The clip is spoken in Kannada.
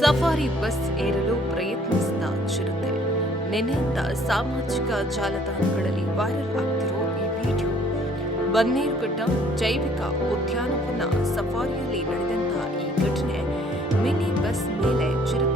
ಸಫಾರಿ ಬಸ್ ಏರಲು ಪ್ರಯತ್ನಿಸಿದ ಚಿರತೆ. ನಿನ್ನೆಯಿಂದ ಸಾಮಾಜಿಕ ಜಾಲತಾಣಗಳಲ್ಲಿ ವೈರಲ್ ಆಗ್ತಿರೋ ಈ ವಿಡಿಯೋ. ಬನ್ನೇರುಘಟ್ಟ ಜೈವಿಕ ಉದ್ಯಾನವನ ಸಫಾರಿಯಲ್ಲಿ ನಡೆದಂತಹ ಈ ಘಟನೆ. ಮಿನಿ ಬಸ್ ಮೇಲೆ ಚಿರತೆ